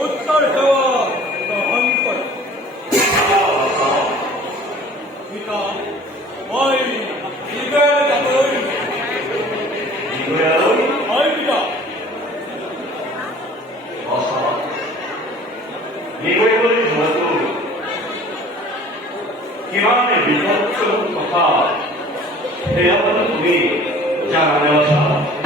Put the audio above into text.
উত্তর দেওয়া গ্রহণ করে পিতা ওই দিগের দাদুই ওই পিতা 이거를 저도 기만의 미적적 কথা 대화하는 우리 장안에서